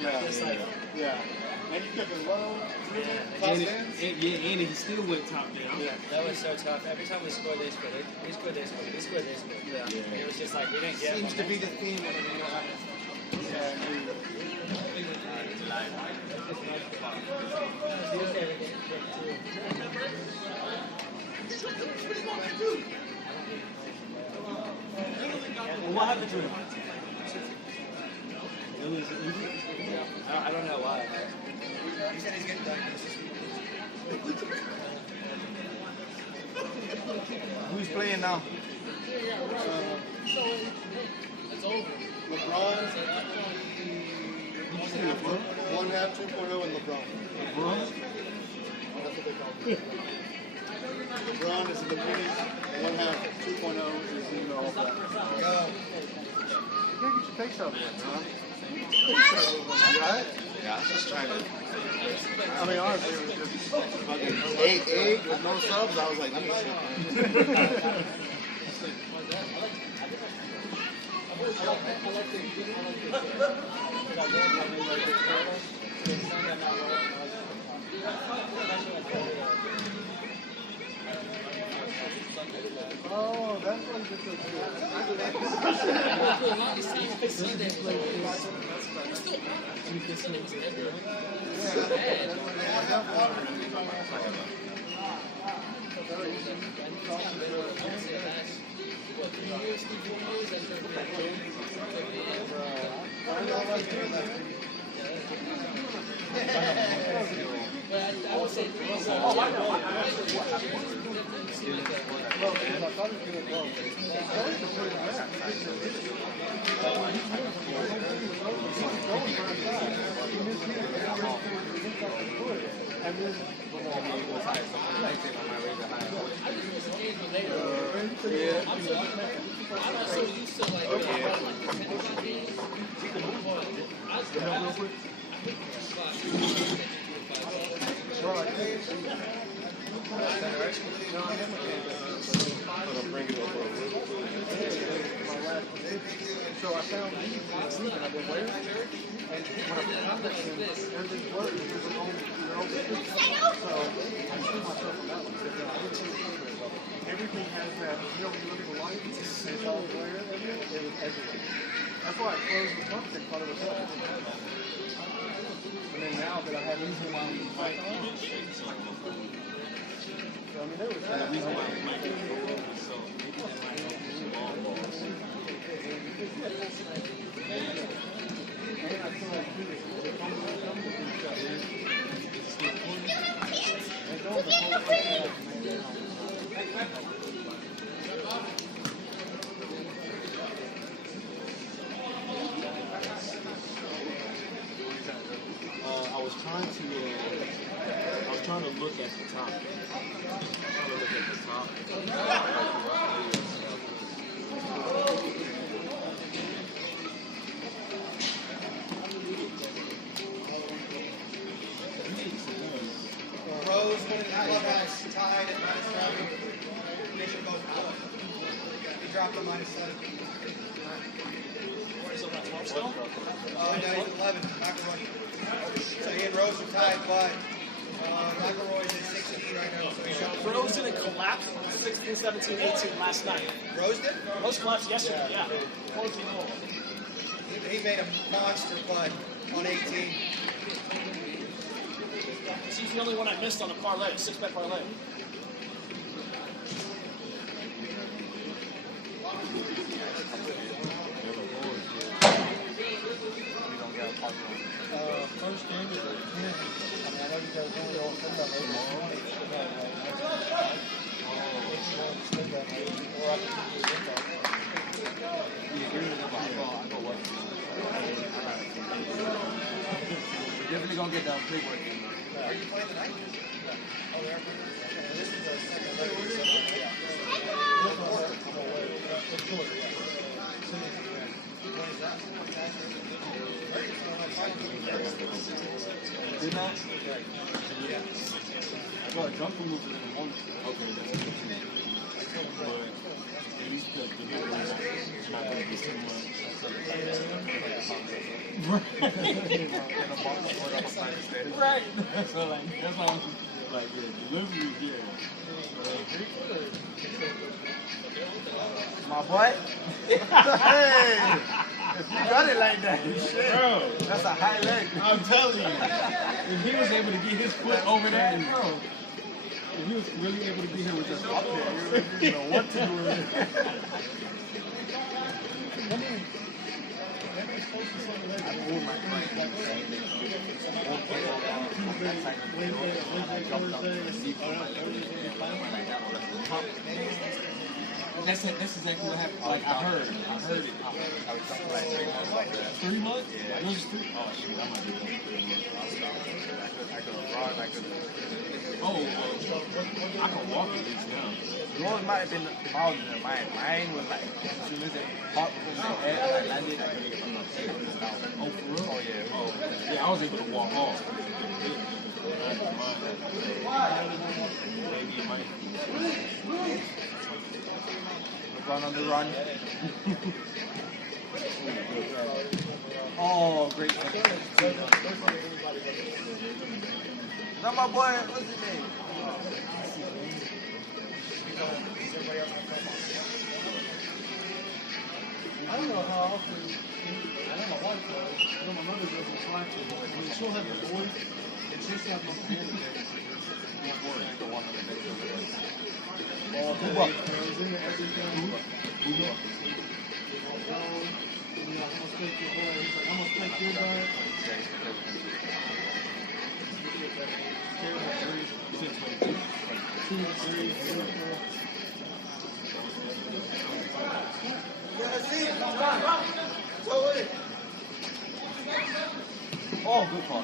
Yeah. And you kept it low, and he still went top down. Yeah, that was so tough. Every time we scored, they scored. We scored, they scored. We scored, they scored. Yeah. And it was just like we didn't get. Seems to be the theme when you know how. What happened to him? I don't know why. He said he's getting diagnosed. Who's playing now? It's over. LeBron. 1/2, 2.0, and LeBron. LeBron? That's what they call it. LeBron is in the beginning. 1/2, 2.0 is in all that. You can't get your face out of that, huh? You alright? Yeah, I was just trying to. I mean, honestly, it was just Fucking egg with no subs. I was like, let me see. oh, that's what you did. So I found these in the season I've been wearing, and when I found them, everything's blurry because they're on the street. So I see myself on that one. Everything has that, you know, when you look at the light, it's all glare everywhere. It was everywhere. That's why I closed the front and thought it was up. And then now that I have these while we fight on, so I mean, there was that. The reason why we might get over so maybe that might help with some long balls. I was trying to look at the top. Rose, clubhouse, tied at -7. Nation goes out. He dropped a -7. What is it, about 12 still? Oh, no, he's 11. McElroy. So he and Rose are tied, but McElroy's at 16 right now. So he's got Rose didn't collapse 16, 17, 18 last night. Rose did? Rose collapsed yesterday, yeah. He made a monster putt on 18. He's the only one I missed on a parlay, a 6-bet parlay. First game is at 10. I mean, I know you guys only all said that maybe. We're definitely gonna get down play work. Are you playing tonight? Oh, they are playing. This is the second leg. Did not? Yeah. Well, jump move in the morning. Okay, that's good. But at least the big ones not going to be too much. Right. So like that's all. Like delivery, yeah. My boy. Hey, if you got it like that, shit. Bro, That's a high leg. I'm telling you, if he was able to get his foot over there, bro. If he was really able to get here with just up there, You know what to do with it. I moved my That's exactly what happened. Like I heard it. I was something like 3 months like that. 3 months? Yeah. It was 3. Oh shit, I might be going 3 months. I could run, I could. Oh, well, I can walk at least now. Yours might have been milder than mine. Mine was like, as soon as it popped in the air and I landed, I couldn't get my feet down. Oh, for real? Oh, yeah. Oh, yeah, I was able to walk off. Maybe it might. Run on the run. Oh, great. Now my boy, what's his name? I don't know how often, I know my wife does, I know my mother doesn't try to, but I mean, she'll have the boys, and she'll have my family days. The one on the next one. All day, throws in everything. You know, I'm gonna take your boy, he's like, I'm gonna take your bag. Oh, good call.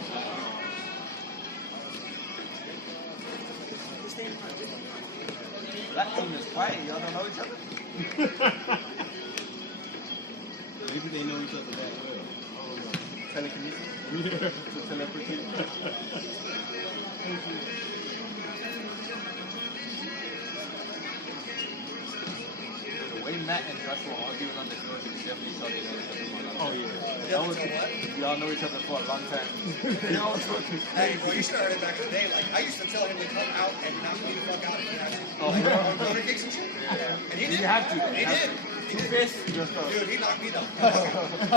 That team is quiet. Y'all don't know each other? Maybe they know each other that well. Telekinesis? Yeah. Telepathy? The way Matt and Joshua are arguing on the floor, they definitely thought they know each other for a long time. Oh yeah. That was, y'all know each other for a long time. Y'all talking. Hey, well, you should have heard it back in the day. Like, I used to tell him to come out and knock me the fuck out. Oh, Like, bro. on roller kicks and shit. Yeah. And he did. You have to. He did. Two fists, just Dude, he knocked me down.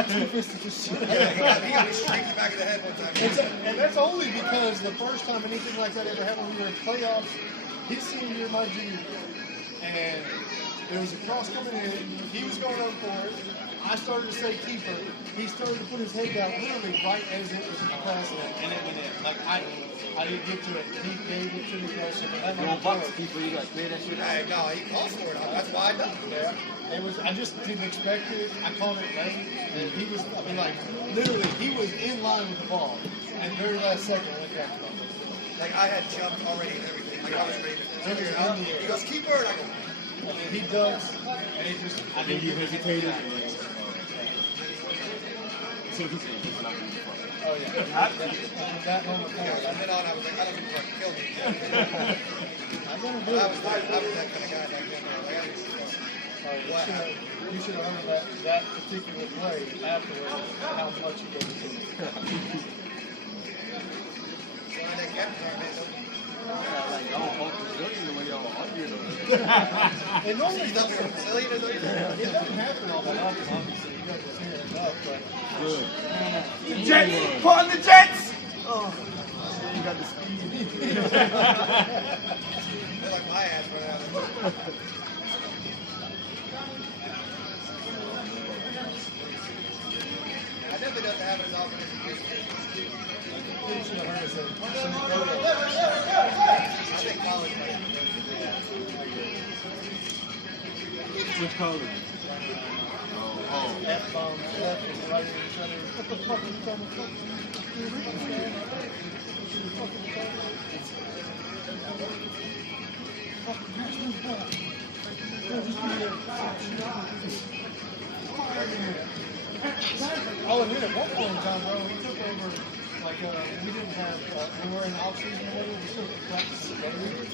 Two fists to shit. Yeah, he got me straight in the back of the head one time. And that's only because the first time anything like that ever happened, we were in playoffs, his senior year, my junior year. And there was a cross coming in, he was going up for it. I started to say keeper. He started to put his head down literally right as it was passing it, and it went in. Like, I didn't get to it. He gave it to me closer. Yo, Bucks people, you guys play that shit out. Hey, no, he calls for it. That's why I done it. Yeah. It was, I just didn't expect it. I called it late, and he was, I mean, like, literally, he was in line with the ball. And very last second, I went back to him. Like, I had jumped already and everything. Like, I was ready to figure it in out. the air. He goes, keeper, and I go, And then he does, and it just, I And didn't you give it hesitated. back. So he said he's not going to fuck. Oh, yeah. From that moment forward, from then on, I was like, I don't give a fuck, kill me. I'm going to do I it. was that kind of guy back then. Like, I didn't know. You should have heard that particular play afterwards, how much he gave it to me. So I didn't get Like, y'all both Brazilian the way y'all arguing. And normally He's not being Brazilian, is what he said. it doesn't happen all that often, obviously. You guys have seen it enough, but Good. Jets! Put on the Jets! Oh, you got the speed. They're like my ass running out of I definitely doesn't have it as often as it used to. you should have heard us say, I think college players. Which color? Oh. F-bombs left and right at each other. What the fuck are you talking about? You're reading, man. You're fucking talking about. Fucking pass me the ball. Don't just be there. Oh, and then at one point in time, bro, he took over, like, we didn't have, when we're in off season, we still practice daily.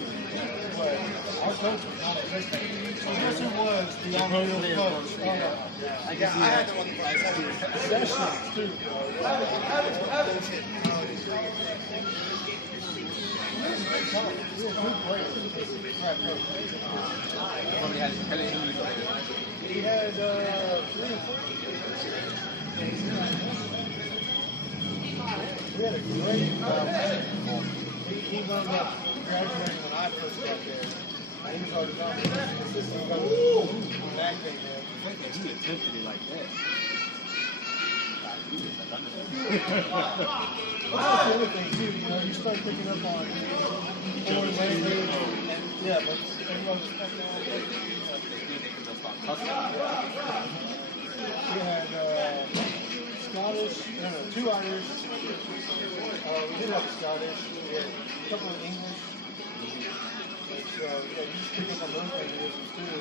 But our coach was not a Christian. So guess who was the on-field coach? I had the one Sessions, too, He had 3 or 4. He had a great he wound up graduating when I first got there. He was already gone. His assistant coach when that came in. He attempted it like that. That's the other thing too, you know, you start picking up on foreign language and yeah, but everyone's fucking all We had Scottish, no, 2 Irish, we did have Scottish, we had a couple of English, but yeah, you just pick up on those languages too.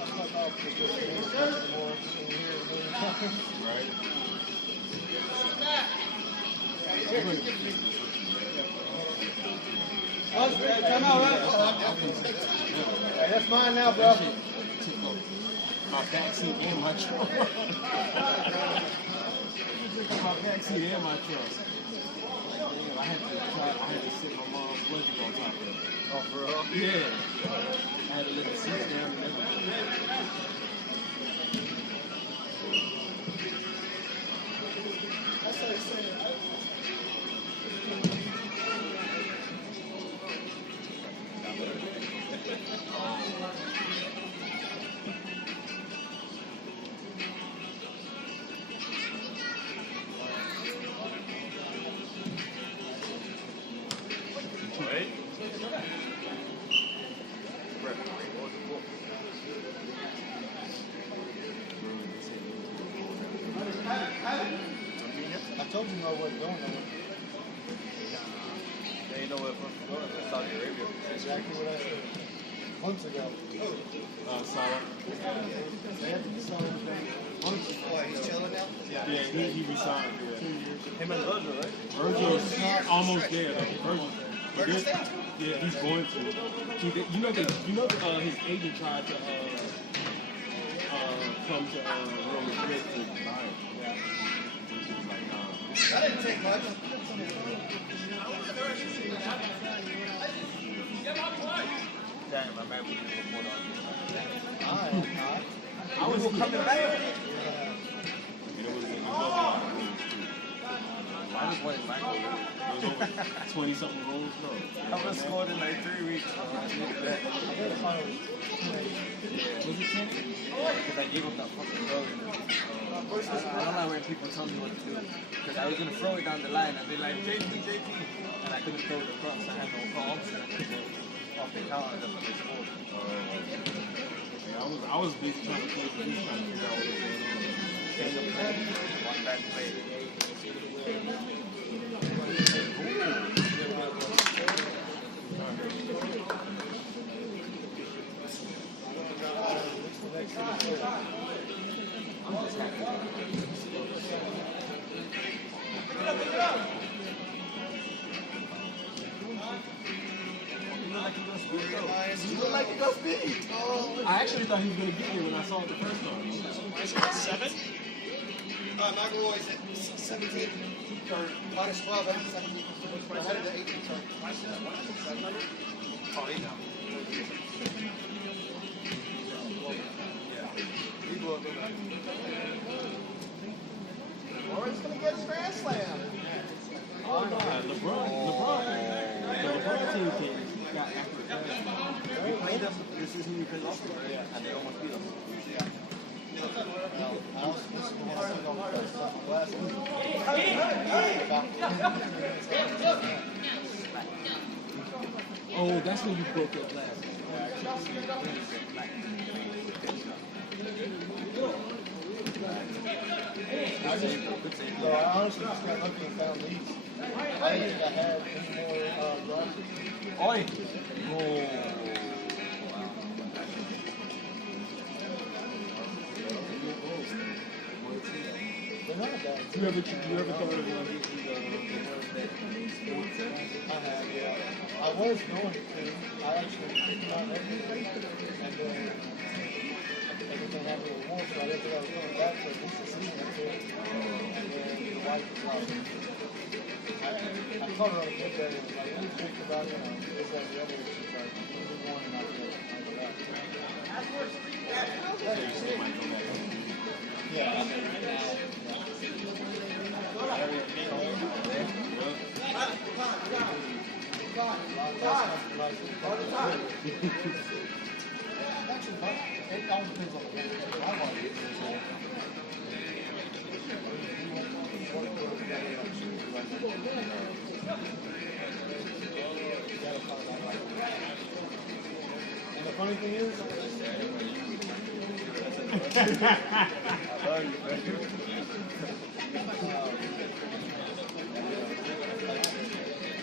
I'm not off to go to English anymore, Right. Come out, hey, that's mine now, bro. My backseat and my truck. My backseat and my truck. I had to sit my mom's luggage on top of it. Oh, for real? Yeah. I had to let the seats down and everything. That's what I said. I told you I wasn't going nowhere. They know what from Saudi Arabia. Exactly what I said. Months ago. Salah. They had to decide months ago. What, he's chilling now? Yeah, he resigned. Yeah. Him and Virgil, right? Virgil's almost there though. Virgil's there? Yeah, he's going to. His agent tried to come to Real Madrid to buy him. He was like, nah. That didn't take much. Damn, my man was report on. I was coming back. I just wanted Michael. It was over 20-something goals, no. I would have scored in like 3 weeks. Was it 10? Because I gave up that fucking throw. I don't like when people tell me what to do. Because I was going to throw it down the line and they're like, JT. And I couldn't throw it across. I had no call. So off the counter, that's what they scored. I was busy trying to play for this, trying to figure out what was going on. One bad play. I actually thought he was going to get here when I saw it the first time. 7? McElroy's at 17, or minus 12, I think 17. I had it at 18, sorry. Oh, he know. Or he's going to get his Grand Slam. Oh, no. LeBron team got accurate. We played them. This is who we played last year. And they almost beat us. Oh, that's when you broke up last. So I honestly just got lucky and found these. I didn't think I had any more glasses. Oi! They're not bad. You ever thought of getting the I have, yeah. I was going to. I actually picked out everything. And then everything happened with war, so I didn't think I was going back for at least a season or two. And then the wife was like, I called her on a good day and was like, what do you think about, this, that, and the other? And she's like, you move on and I'll go back. Yeah, I mean, it all depends on the game. I like it. And the funny thing is, you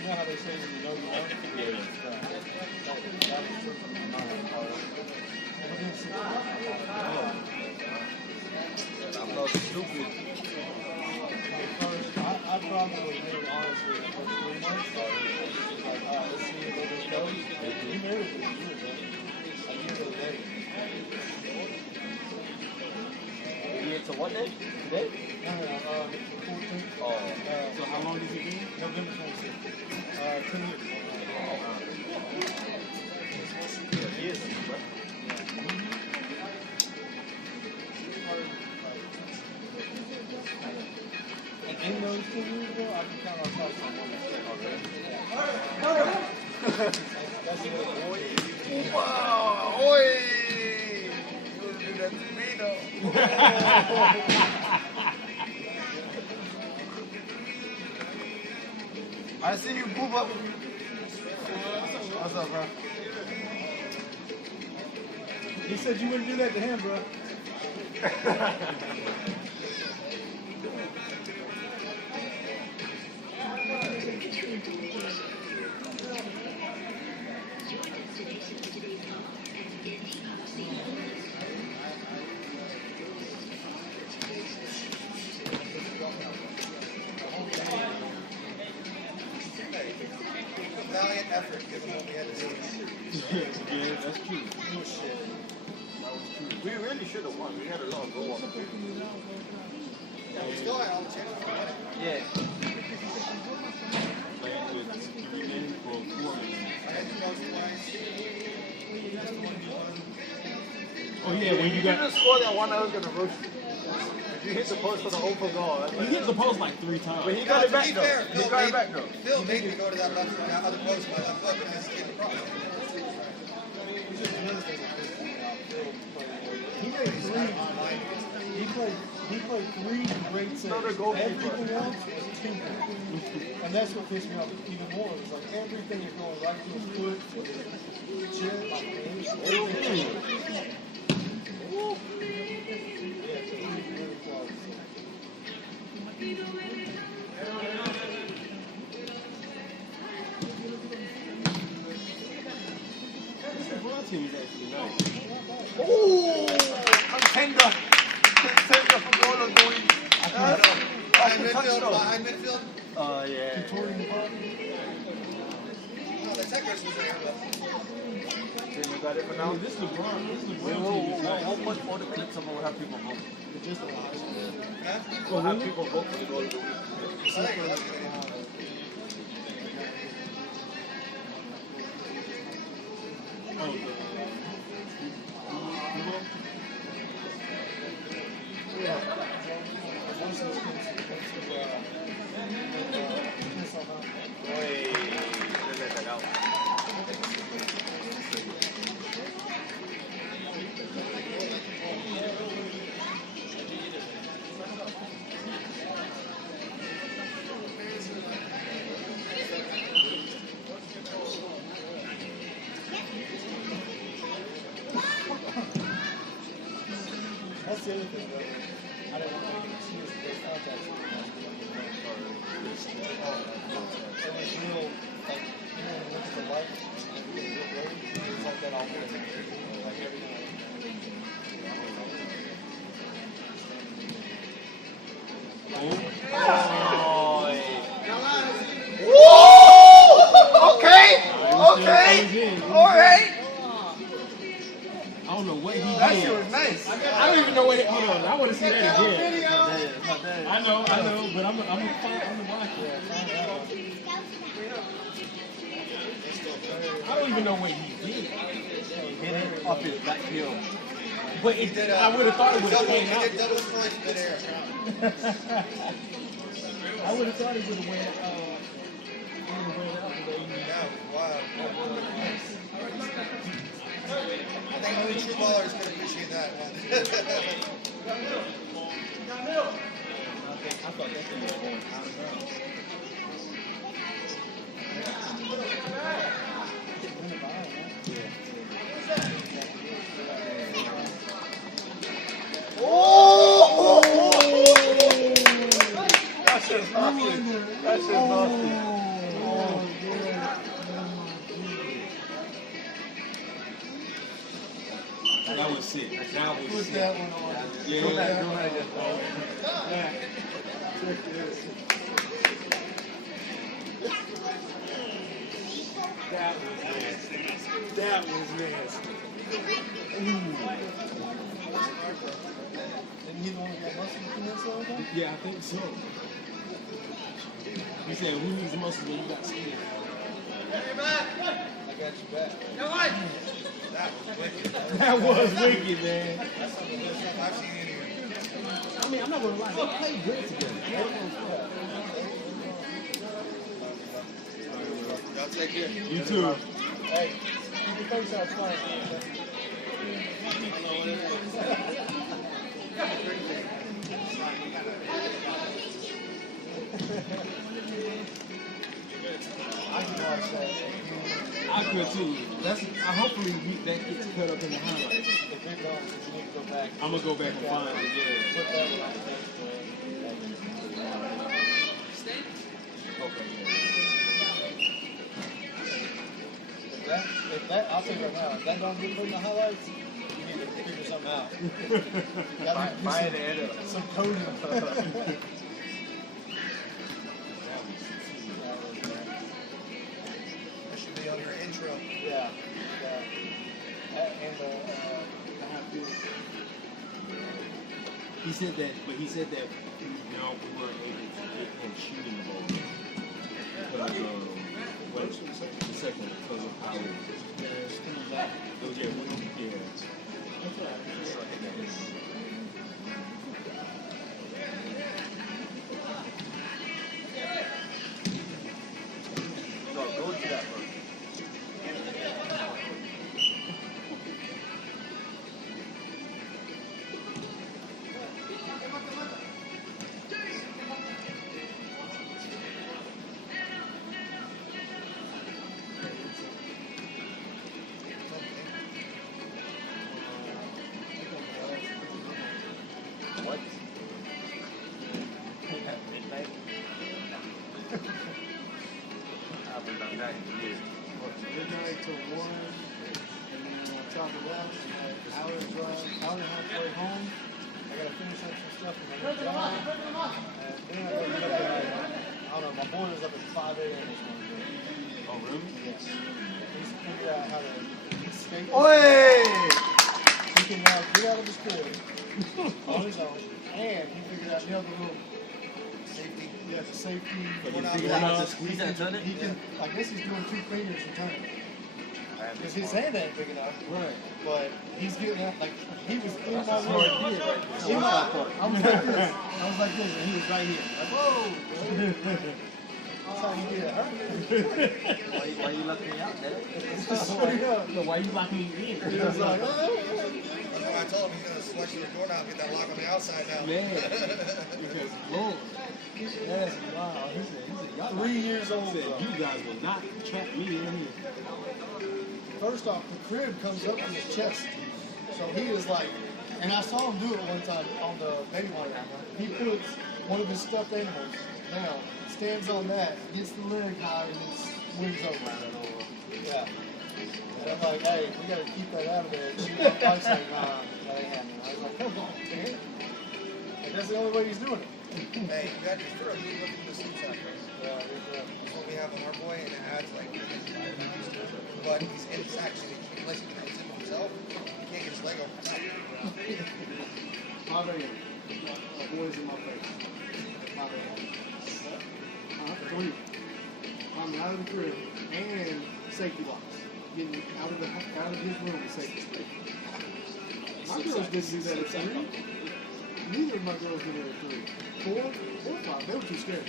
know how they say when you know you know? Yeah. That was true for my I'm not stupid. I probably made honestly the first 3 months. Like, let's see where this goes. We married for a year ago. A year to the day. It's a what day? Today? No, 14th. Oh. So how long did you do? November 26th. 10 years. Years, bro. And in those 10 years, though, I can count on probably someone that's a little boy. Wow! Oi! You would do that to me, though. I see you, Booba. What's up, bro? He said you wouldn't do that to him, bro. Valiant effort given what we had to do. Yeah, that's true. We really should have won. We had a lot of goal on the field. Yeah, we still had all the chances to win it. Yeah. Playing with 3 men for 4 minutes. I had to go twice. Oh yeah, when you You got just score that one, I was gonna roast you. If you hit the post for the open goal, that's he like, hit the post like 3 times. but he got it To back be though. fair, He got it back though. Phil made me go to that left, that other post by left foot because he hit the cross. He played 3 great saves. Another goalkeeper. Everything else was 2. And that's what pissed me off even more. It was like everything is going right to his foot, to his chin, like, man, he's everything. Woo. Yeah, so he's really close. The LeBron team is actually nice. Oh, contender. Contender for goal of the week. Behind midfield. Yeah. Oh, the Tigers was there, but Then you got it for now. This is LeBron. This is We'll LeBron team is nice. put 40 minutes and we'll have people vote. Just a lot. We'll have people vote for the goal of the week. I think that's a good idea. Hey, let that out. see that again. It's not there. I know, but I'm gonna watch it. I don't even know what he did. Hit it up his back heel. But I would have thought it would have came He out. did double strikes midair. I would have thought it would have went Yeah, wow. I think only true ballers can appreciate that one. I thought that thing was going out of bounds. That's just nasty. That's just nasty. That was sick. That was Put sick. that one on. Yeah, Do that yeah. again. Yeah. Check this. That was nasty. Didn't he want to get muscle peanuts all the time? Yeah, I think so. He said, who needs muscle when you got skin? I got you back. That was wicked, man. That's some of the best stuff I've seen in here. I mean, I'm not gonna lie, they play good together. Y'all take care. You too. Hey, keep your face out fine. I can watch that. I could too. Hopefully that gets cut up in the highlights. If it don't, you need to go back. I'm gonna go back and find it. Yeah. Put that one on Facebook. Okay. If that, I'll tell you right now, if that don't get put in the highlights, you need to figure something out. Buy the edit. Some coding. That should be on your intro. Yeah. And He said that, but he said that we weren't able to get him shooting the ball because the second because of power. Oh yeah, yeah. Go to that first. What? Midnight? I haven't done that in years. midnight till 1, and then on top of that, an hour and a half way home. I gotta finish up some stuff in my job. And then I gotta get up at, I don't know, my boy was up at 5 a.m. this morning. Oh really? Yes. He's figured out how to escape. Oi! He can now get out of his crib on his own, and he figured out the other little Safety. yeah, the safety. But you not figured allowed out to He's gonna turn it? He can, I guess he's doing 2 fingers and turning. Because his hand ain't big enough, right. but he's getting out, like, he was in my That's a little smart kid right there. I was like this. I was like this, and he was right here. Like, whoa! That's how you get hurt. Why you left me out there? Straight up. So why you locking me in? He was like, That's why I told him he's gonna slice your door now and get that lock on the outside now. Man, because Lord that's wow. He said, y'all 3 years old. said Bro. you guys will not trap me in here. First off, the crib comes up to his chest. So he is like, and I saw him do it one time on the baby monitor. He puts one of his stuffed animals down, stands on that, gets the leg high, and then swings over. Yeah. And I'm like, hey, we gotta keep that out of there. And my wife's like, nah, that ain't happening. I was like, come on, man. And that's the only way he's doing it. Hey, you got your throat. You look at the sleep cycle. Yeah, That's what we have on our boy, and it adds like. But he's in his action. Unless he comes in himself, he can't get his leg over the top. how are you? boys in my face. Three. Coming out of the grill and safety locks. Getting out of his room with safety. My girls didn't do that at 3. Neither of my girls did it at 3. 4 or 5. They were too scared.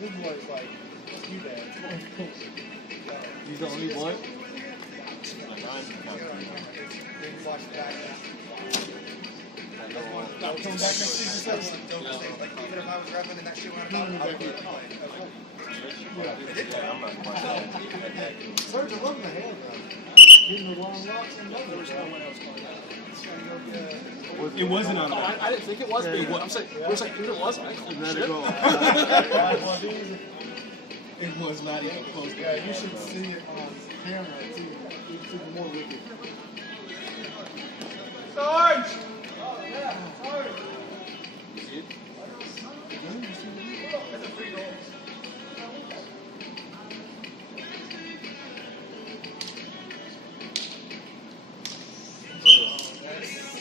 This boy's like, you dad. He's the only boy? Watch the back now. Not coming back next season. Like, even if I was repping and that shit went about, I would be playing. Serge, I love my hair, though. Getting the long locks and there was no one else going on. It wasn't on that. I didn't think it was, but it was. I'm saying, it was like, if it was, I called Let shit. it go. It was not even close. Yeah, you should see it on camera, too. It's even more wicked. Sarge! That's a free goal.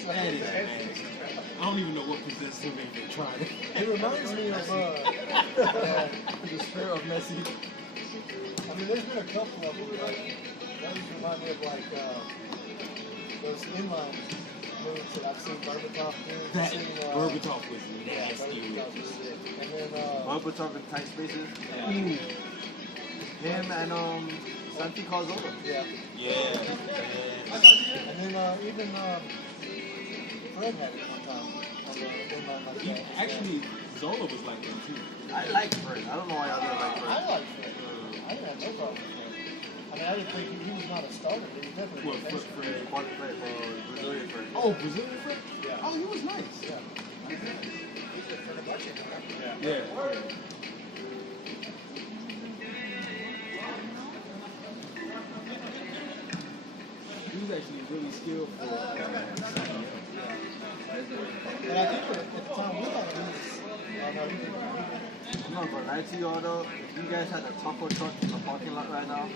I don't even know what possessed him if they tried it. It reminds me of The spirit of Messi. I mean, there's been a couple of them, but that just remind me of like those inline moves that I've seen Berbatov do. That Seen, Berbatov was yeah, nasty. Berbatov was sick. And then Berbatov in tight spaces. Him and Santi Cazorla. yeah, Yeah. and then even Fred had it one time on the inline like that. Actually, Zola was like that too. I like Fred. I don't know why y'all didn't like I Fred. like Fred. I didn't have no problem with Fred. I mean, I didn't think he was not a starter, but he definitely What, was. Fred? Quality Fred, Brazilian Fred. Oh, Brazilian Fred? Yeah. Oh, he was nice. Yeah. Yeah. He was actually really skillful. And I think at the time we thought he was. No, he didn't. I'm not gonna lie to you all though. If you guys had a taco truck in the parking lot right now,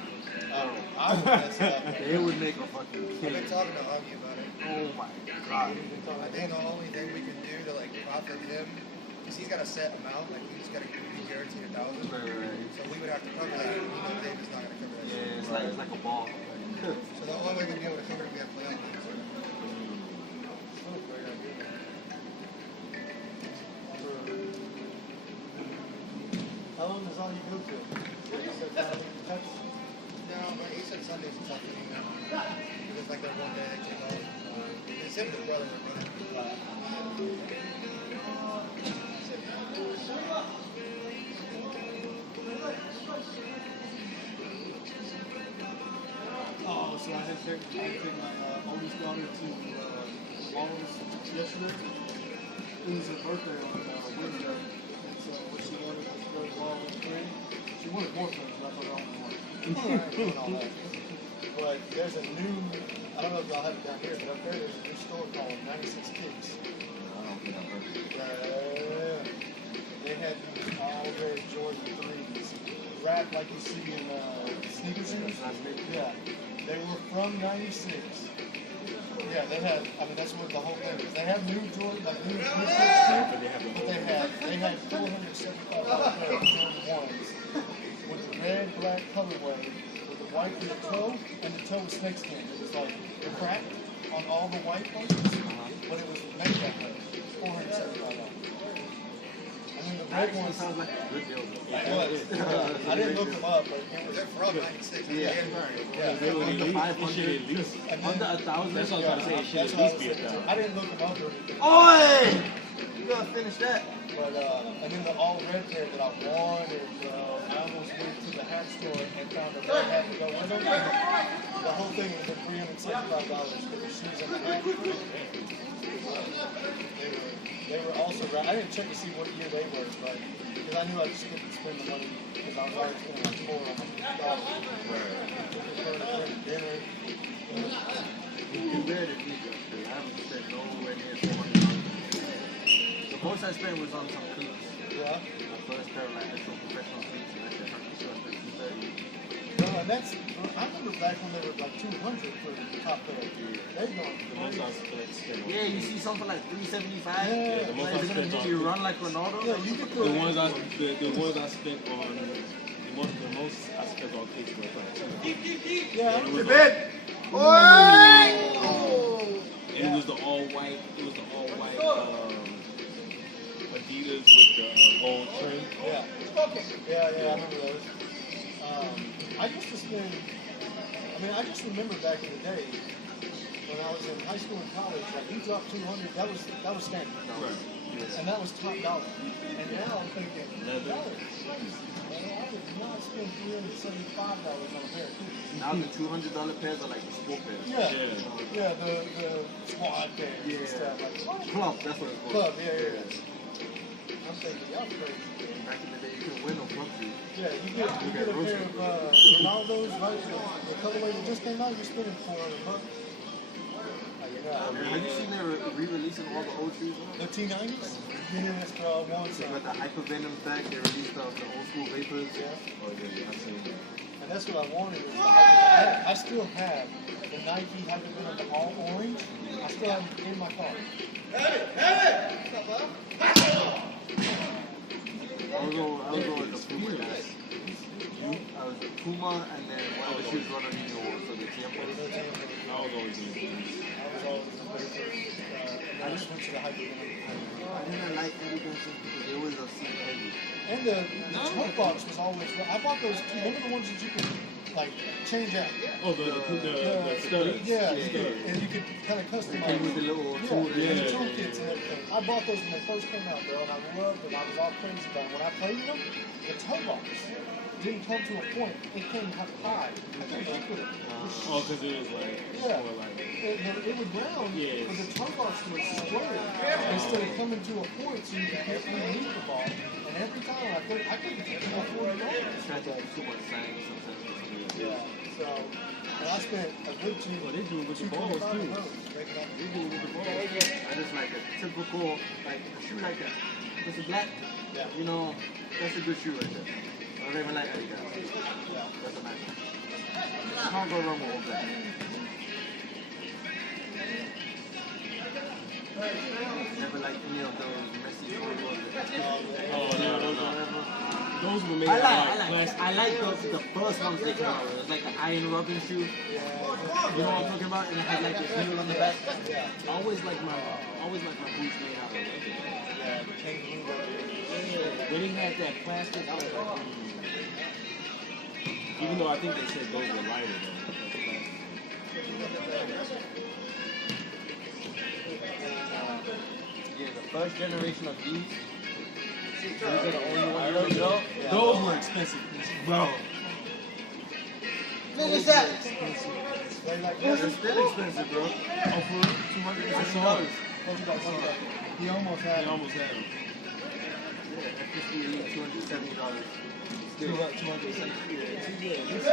I would mess up. they would make a fucking I've killing. been talking to Augie about it. Oh my god. I think the only thing we can do to like profit him, because he's got a set amount, like he's got to be guaranteed $1,000. Right. So we would have to cover that. You know, Dave is not going to cover that. Yeah, it's like a ball. So the only way we'd be able to cover it, we have to play like this. How long does all you go to? No, but he said Sunday's a tough game. It's like that one day they came out. It's him and his brother were running. Oh, so I had taken my oldest daughter to Walls yesterday. It was her birthday on Wednesday. And so what she wanted was to go to Walls free. She wanted more things, but I thought I only wanted. But there's a new, I don't know if y'all have it down here, but up there there's a new store called 96 Kicks. They had these all red Jordan 3s, wrapped like you see in sneaker shoes. Yeah, they were from 96. Yeah, they had, I mean, that's what the whole thing is. They have new Jordan, like new kicks too, but they had $475 pair of Jordan 1s with the red, black colorway, with the white with the toe, and the toe was snakeskin. It was like cracked on all the white places, but it was made that way. $475. And then the red one Sounds like a good deal. I didn't look them up, but it was. They're from 96. Yeah. They would Under at 500, least, it should at least. under 1,000. That's what I was trying to say. It should That's at what I least was be thinking too. 1,000. I didn't look them up or anything. Oi! You gotta finish that. But, and then the all red pair that I wanted, I almost went to the hat store and found a red hat to go with them. The whole thing was for $375 for the shoes and the hat. They were also, I didn't check to see what year they were, but because I knew I just couldn't spend the money because I was already spending like $400. Dinner. You better be good, because I haven't spent nowhere near $400. The most I spent was on some cleats. Yeah. The first pair of like actual professional cleats, and I spent $230. No, and that's, I remember back when they were like 200 for the top pair. They've gone The most I spent on. Yeah, you see something for like 375. Yeah, the most Like, I it's gonna spent make on. you run like Ronaldo. Yeah, you could The put ones I spent on. The most I spent on kicks was like yeah, it was yeah. it was the all white. It was the all white Adidas with the gold trim. Yeah, I remember those. I used to spend, I mean, I just remember back in the day when I was in high school and college, like you dropped 200, that was standard. Right. And that was top dollar. And now I'm thinking, Leather. that is crazy. Man, I would not spend $375 on a pair of cookies. Now the $200 pairs are like the sport pairs. Yeah, the squad pairs and stuff. Like, what? Club, that's what it's called. Club, yeah. I'm thinking, y'all crazy. Back in the day, you couldn't win no club shoes. Yeah, you get a pair of Ronaldo's, right? The colorway that just came out, you're spending $400. Have you seen they're re-releasing all the old shoes? The T90s? Yes, bro, I want They some. got the Hypervenom back, they released the old school Vapors. Yeah. Oh yeah, I seen that. And that's what I wanted. Was the Hypervenom. I still have the Nike Hypervenom, the all orange. I still have it in my car. I was going with the Puma guy. I was the Puma and then one of the shoes Ronaldinho wore, so the Tiempo. I was always in the I just went to the Hypervenom. I didn't like Eddie Benson because they always are super heavy. And the toe box was always. I bought those two. One of the ones that you could like change out. Oh, the studs. Yeah, and you could kind of customize. And with the little tool. Yeah, the toolkits and everything. I bought those when they first came out, bro, and I loved them. I was all crazy about them. When I played with them, the toe box didn't come to a point. It came up high. I couldn't kick with it. Oh, because it was like Yeah. more like. It would round, Yeah. but the toe box was square. Instead of coming to a point so you could get underneath the ball. And every time I couldn't kick it off $40. Try to do too much science sometimes. Yeah. So, and I spent a good Well, they do it with the balls $225 too. making that. They do it with the balls. I just like a typical, like a shoe like that. It's a black, Yeah. you know, that's a good shoe right there. I don't even like Adidas. That's a nice one. Can't go wrong with all black. Never like any of those messy ones. Oh no. Those were made I like the first ones they came out with. It was like the iron rubbing shoe. You know what I'm talking about? And it had like the heel on the back. I always like my boots made out of leather. When he had that plastic, I was like, even though I think they said those were lighter though. Yeah, the first generation of these. These are the only ones you know. Those were expensive, bro. Look at that. They're They're still expensive, bro. Oh, for real? $260. He almost had He it. almost had them. Yeah, FFC $270. Still. 270.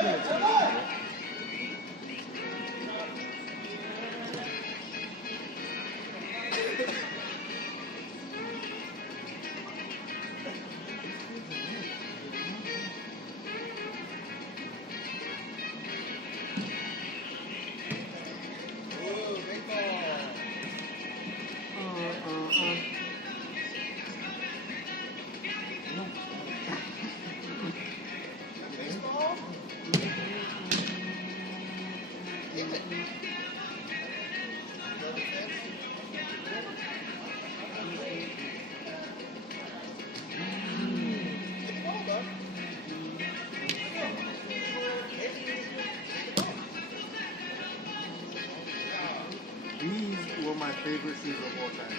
These were my favorite shoes of all time.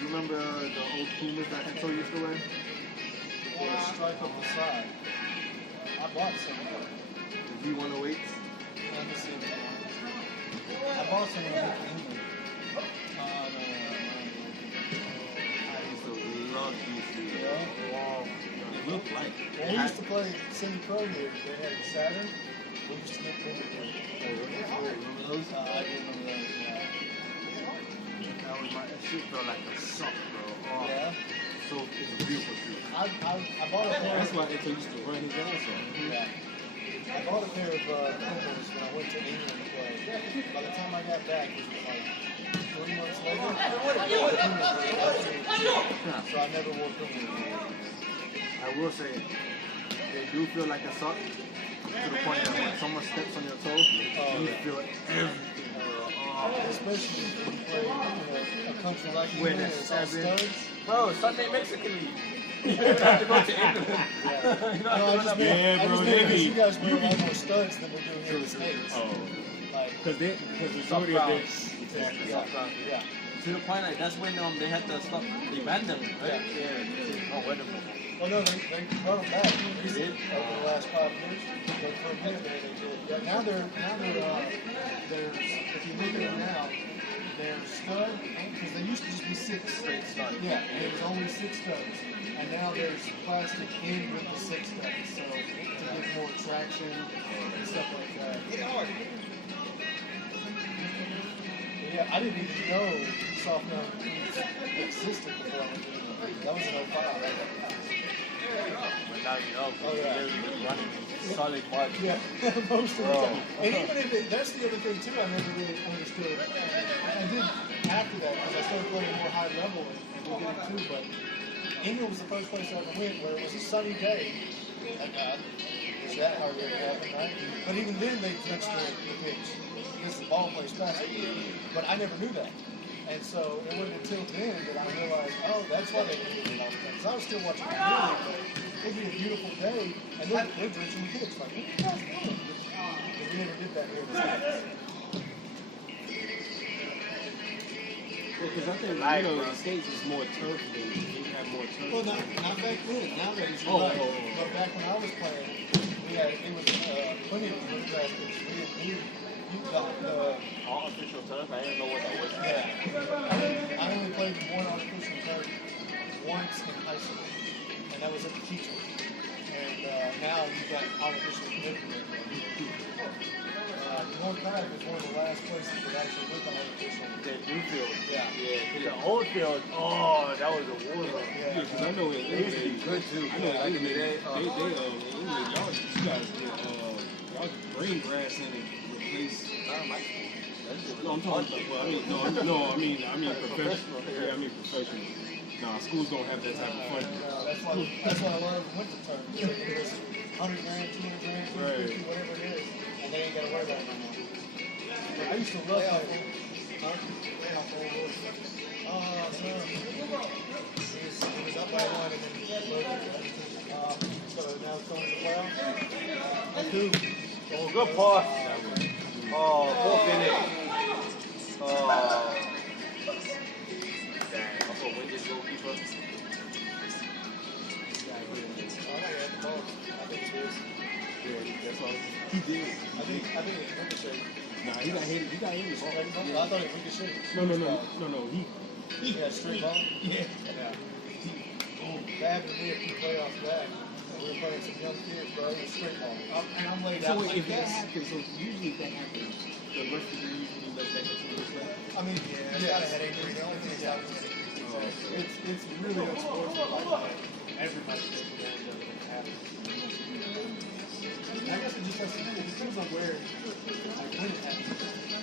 You remember the old Pumas that Enzo used to wear? With a stripe up the side. I bought some of them. The V108s? Let me see. I bought some of them in England. I used to love these shoes. Yeah. Wow. They look like. When we used to play semi-pro here, they had the Saturn. We used to get them together. Remember those? I do remember those, yeah. That shit felt like a sock, bro. Oh, Yeah. so it's a beautiful shoe. I bought a pair. That's why Eto used to run his ass off. Yeah. I bought a pair of Pumas when I went to England to play. By the time I got back, it was like 3 months later. So I never wore Pumas again. I will say, they do feel like a sock to the point that when someone steps on your toe, you feel everything. Especially if you play in a country like Where England, there's it's all 7. studs. Bro, Sunday Mexican League. You don't have to go to England. No, I just mean, Yeah, I bro, just mean they because be- you guys wear a lot more studs than we do here in the States. Oh. Like, Because the Soft majority of browns. this. Exactly. yeah. To the point, like, that's when they had to stop, they banned them, right? Yeah. Oh, wonderful. Well, no, they brought them back recently over the last 5 years. So for a minute there, they did. Yeah, now they're there's, if you look at them now, they're stud, because they used to just be 6. Straight start. Yeah, there was only 6 studs. And now there's plastic in with the 6 studs, so to get more traction and stuff like that. Yeah, I didn't even know soft mount existed before I went to England. That was in 05. But now you know, Oh, yeah. they're just running solid mud. Yeah, most of the time. And even if that's the other thing too, I never really understood. I did after that because I started playing more high level and we'll get it too. But England was the first place I ever went where it was a sunny day. Thank God. Is that hardly ever happened, right? But even then they touched the pitch because the ball plays faster. But I never knew that. And so it wasn't until then that I realized, oh, that's why they didn't do it all the time. Because I was still watching the movie, but it'd be a beautiful day, and they're drenching the pitch. Like, what are you guys doing? But we never did that here in the States. Because I think, the States is more turf than we have more turf. Well, not back then. Nowadays, you're Oh, right. oh, oh. But back when I was playing, it was plenty of good grass pitch. All official turf, I didn't know what that was. Yeah. I only played one artificial turf once in high school, and that was at the teacher. And now you've got artificial everywhere. North Drive is one of the last places that actually went on artificial. That new field. Yeah. The old field, oh, that was a war zone. Yeah, because I know in They used to be good too. I know in Back in the England, day. y'all guys y'all bring grass in and replace. No, I'm talking about. Well, I mean professional. Yeah, I mean professional. Nah, schools don't have that type of funding. That's why a lot of them went to turf. They give us 100 grand, 200 grand, 250, whatever it is, and they ain't got to worry about it no more. But I used to love playing. Huh? Oh, no. He was up by 1 and then loaded. So now it's going to the playoff? 2. Oh, good pass. Oh, poor finish. Oh. Damn, I put Wendy's goalkeeper. I think it is. Yeah, that's all. He did. I think it's Ricochet. Nah, he got hit. He got hit in the ball. I thought it was Ricochet. No. He Yeah, straight ball. yeah. That happened to me a few playoffs back. We were playing some young kids, bro. It was straight ball. And I'm laid So out wait, like if that this. happens, so usually if that happens, the referee usually lets that continue to play. I mean, yeah, it's got a head injury. The only thing is out is it's really unsportsmanlike. Like, everybody takes advantage of it when it happens. I guess it just has to do. It depends on where, like when it happens.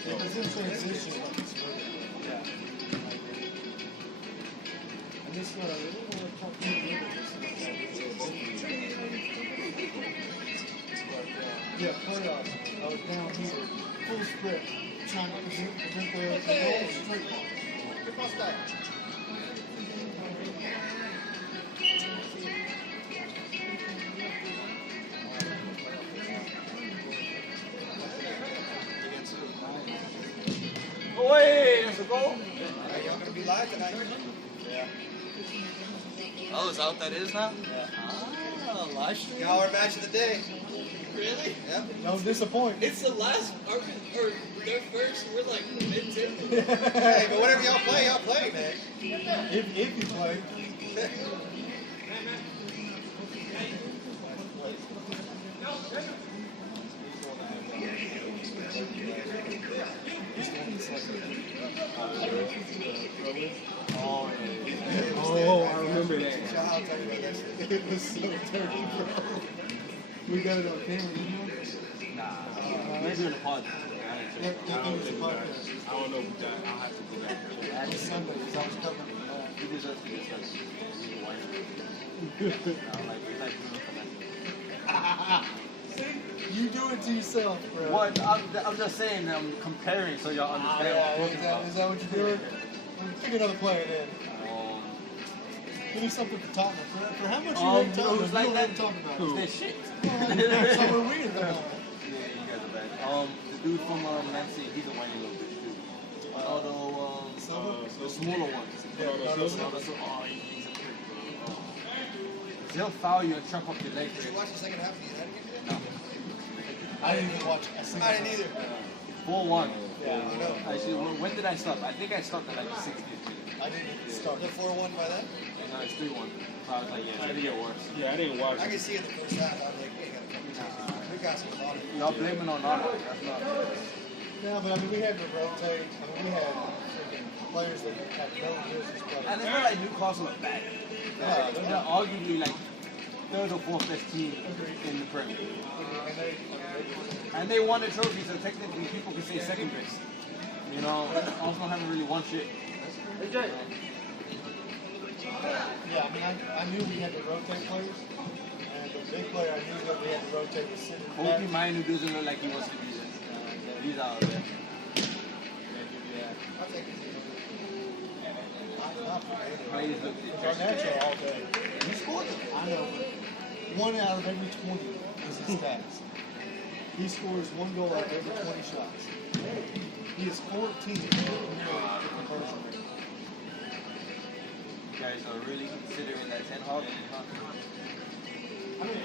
If it's in transition, it's really, yeah. And this one, I really want to talk to you about this. Yeah, playoffs. I was down here, full spread, trying to prevent the whole straight ball. Get past that. Oh, wait, that's a goal. Y'all gonna be live tonight? Yeah. Oh, is that what that is now? Yeah. Ah, live stream. Our match of the day. Really? Yeah. Don't disappoint. It's the last, or their first, we're like mid-table. Hey, but whatever y'all play, man. If you play. Oh, I remember that. I'll tell you what, it was so dirty, bro. We got it on camera, didn't we? Nah. Maybe on the pod. I don't think we got it. I don't know if we got it. I'll have to go back. It was Sunday, because I was covering the ball. He deserves to get such. You do it to yourself, bro. What? I'm just saying, I'm comparing so y'all understand what I'm talking about. Is that what you're doing? Pick another player then. Give me something for Tottenham. For how much you rate Tottenham, who's like you that? don't talk about Who? it. They're shit. So we're weird about it. Yeah, you guys are bad. The dude from Man City, he's a whiny little bitch too. Although, the smaller ones. He's a prick, bro. They'll foul you and chop up your legs. Did you watch the second half of the United game? No. I didn't even watch a single I didn't either. 4-1. Yeah, Actually, when did I stop? I think I stopped at like the 60th minute. I didn't even start. The 4-1 by then? No, it's 3-1. So I was like, yeah, it's gonna get worse. Yeah, I didn't watch I it. could see it the first half. I was like, we gotta come to we got some on it. Y'all blaming on Nana. That's not. No, but I mean, we had to rotate. I mean, we had freaking players that had no business playing. And it's not like Newcastle are bad. They're arguably like third or fourth best team in the Premier League. And they won a trophy, so technically people can say second best. You know, Arsenal haven't really won shit. Yeah, I mean, I knew we had to rotate players. And the big player I knew that we had to rotate was City. Hopefully Manu doesn't look like he wants to be there. He's out there. I'll take it. Players look Garnacho all day. He scored them. I know. 1 out of every 20 is his stats. He scores 1 goal out of every 20 shots. He is 14 the conversion rate. You guys are really considering that 10 Hog? I mean,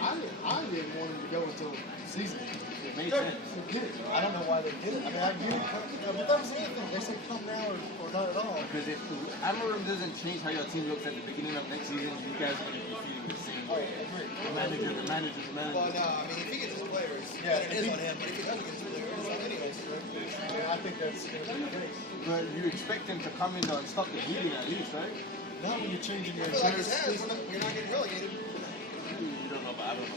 I didn't want him to go until the season. It made sense. They did it. I don't know why they did it. I mean, I get it. But that was the other thing. They said come now or not at all. Because if Amarim doesn't change how your team looks at the beginning of next season, you guys are going to be feeling the same way. The manager. Well, no, I mean, if he gets his players, it is on him. But if he doesn't get his players, it's on anyways. Yeah, I think that's going to be the case. But you expect him to come in and stop the bleeding at least, right? Not when you're changing your I feel like entire his hands, system. you're not getting relegated. You don't know, but I don't know.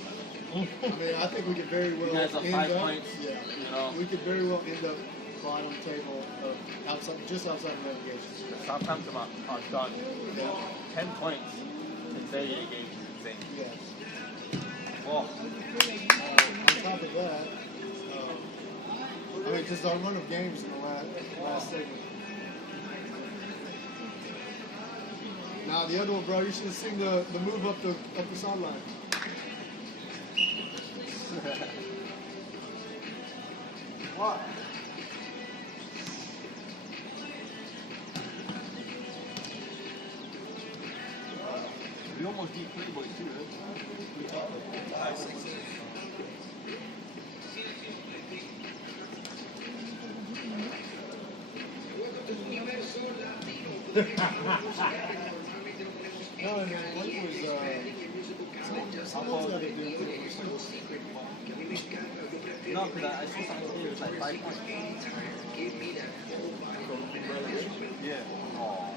I mean, I think we could very well You guys are 5 points. Yeah, You know, we could very well end up bottom table of just outside of relegation. Southampton are done. 10 points in 38 games is insane. Yes. Oh, On top of that, I mean, just our run of games in the last segment. Now the other one, bro, you should have seen the move up the sideline. What? we almost beat Pretty Boys too, right? No, and then what was someone's got to do it. No, because I saw something here, it was like 5 points. Yeah. Oh,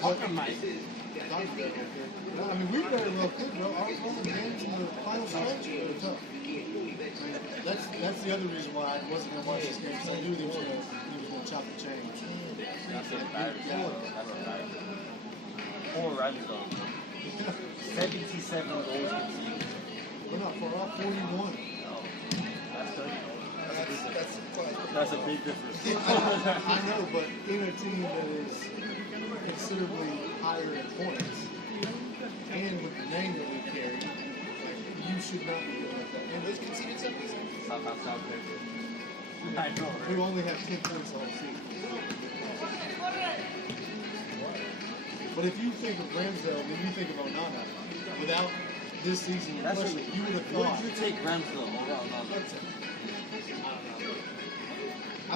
Tottenham might. No, I mean, we very well could, bro. Our only games in the final stretch were tough. That's the other reason why I wasn't going to watch this game, because I knew he was going to chop the chain. That's embarrassing. Poor Ramsdale. 77 goals conceded. We're not far off, 41. That's a big difference. I know, but in a team that is considerably higher in points, and with the name that we carry, you should not be doing that. And who's conceded something? Southampton. I know, We right? only have 10 points all season. But if you think of Ramsdale, when you think of Onana, without this season, That's especially, what you would have thought. Would you take Ramsdale over Onana? I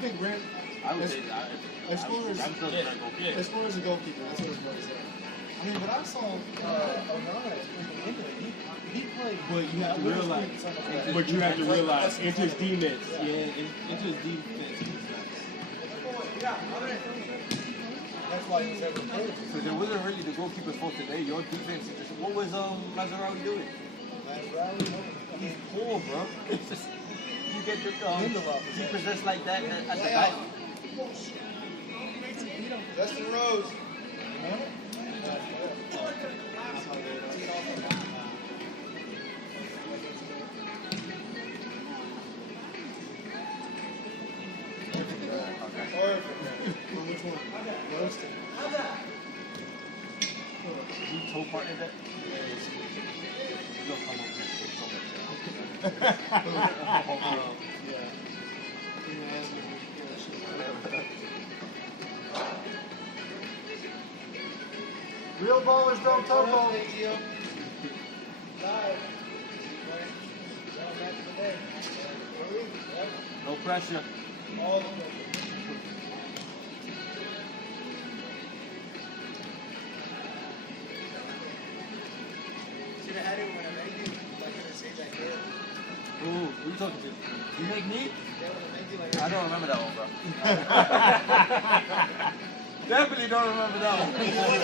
think Ram. I would as, say that. as far as Ramsdale's a great goalkeeper. as far as a goalkeeper, that's what everybody said. I mean, but I saw Onana in England. He played. But you have to realize. But you have to realize, Inter's defense. Yeah, Inter's defense. That's That's why he was ever playing. So there wasn't really the goalkeeper's fault today. Your defense. What was Mazzarelli doing? He's poor, bro. It's just you get the he possessed like that at the back. Justin Rose. Which one? Roasted. He toe-parted that. He'll come up Real ballers don't turbo. No pressure. Ooh, who you talking to? You make me? I don't remember that one, bro. Definitely don't remember that one.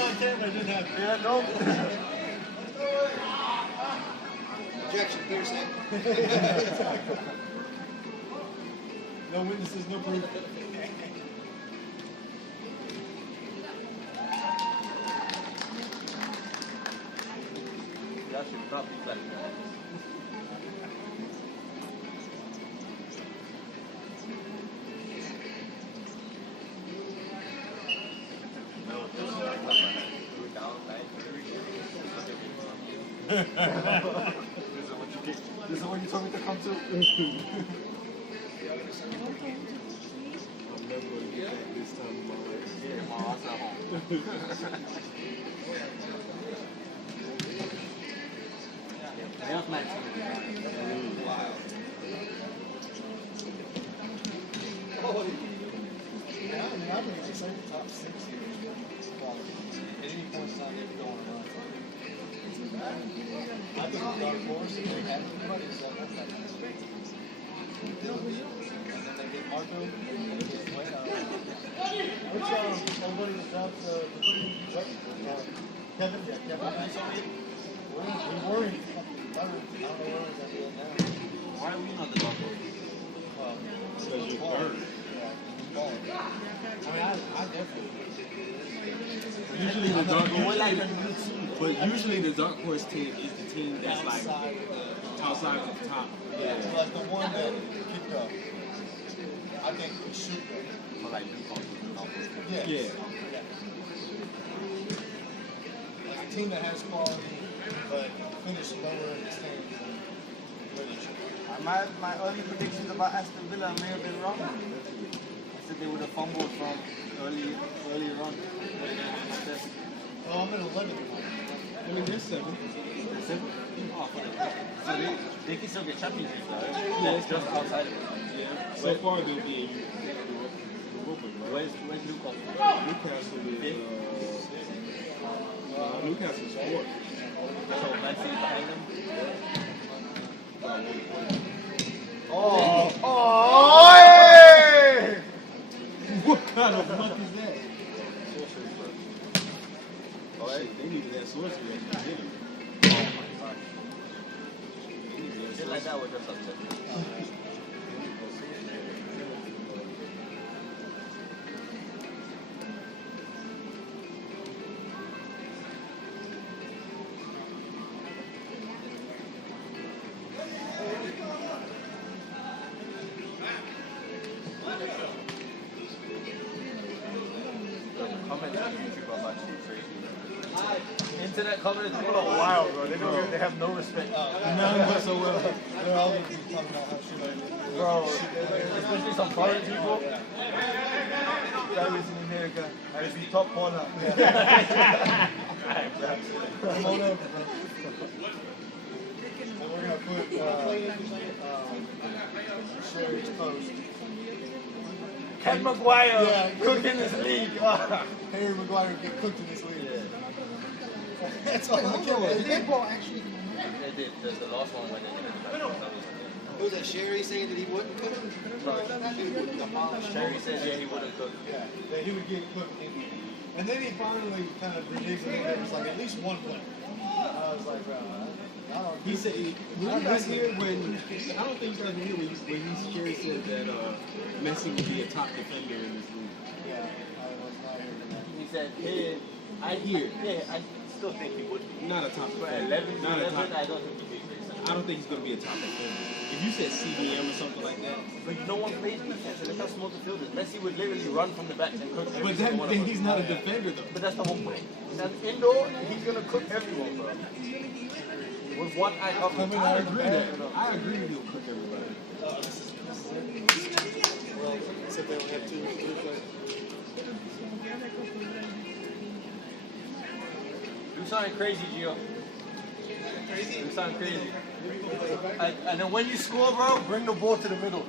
On camera, didn't have. Yeah, no. Objection, Pearson. No witnesses, no proof. That should probably be better. This is what you told me to come to? I'm never going to get back this time of my life. Yeah, my ass at home. There's my team. Wow. Yeah, I mean, I've been inside the top 6 here. At any point in time, they're going around. I've been a dark horse and they haven't everybody, so that's like And then they get Marco, and they get Bueno. Which everybody was out Kevin? Yeah, Kevin. We worried. I don't know where he's at now. Why are we not the dog? Because you're third. I mean, I definitely. Usually the dark but usually the dark horse team is the team that's like outside of the top. Yeah, like the one that kicked up. I think we should go. For like people. Yeah. Yeah. Like a team that has quality, but finished lower in the standings than where they should. My early predictions about Aston Villa may have been wrong. I said they would have fumbled from earlier on. Oh, I'm at 11. I mean, there's 7. They're 7? Oh, so they can still get championship though. Yeah, It's just outside of it. Yeah. So far, they'll be in Europa, right? Where's Newcastle? Newcastle is Newcastle's 4th. So Man City behind them. What kind of luck is that? Shit, they needed that sorcery at the beginning. Oh my gosh. Shit like that would just upset me. Internet comments, people are wild, bro. They have no respect. None whatsoever. They're all going to be talking about how shit I live. Bro, especially some foreign people. That is in America. I see top corner. Come on over, bro. So we're going to put Sherry's post. Ken Maguire Yeah. cooking this league. Harry Maguire get cooked in this league. That's all I'm They kidding. actually. They did. There's the last one when they did it. Who was that? Sherry saying that he wouldn't cook? Sherry said, yeah, he would have cooked. Yeah, that he would get cooked in. And then he finally kind of reneged a little bit. It's like at least one play. I was like, I don't. He said, when you guys hear when, I don't think you guys hear when he shared said that Messi would be a top defender in this league. Yeah, I was not hearing that. He said, hey, I hear. Yeah, I still think he would be. Not a top But defender. 11, Not a top. I don't think he'd be. I don't think he's going to be a top defender. If you said CDM or something like that. But no one plays defense, and it's not small defenders. Messi would literally run from the back and cook every But single one of then us. he's not a defender though. But that's the whole point. That's indoor, he's gonna cook everyone, bro. With one eye coverage. I agree that. I agree that he'll cook everybody. Well, except they only have two players. Do something crazy, Gio. Do something crazy. And then when you score, bro, bring the ball to the middle.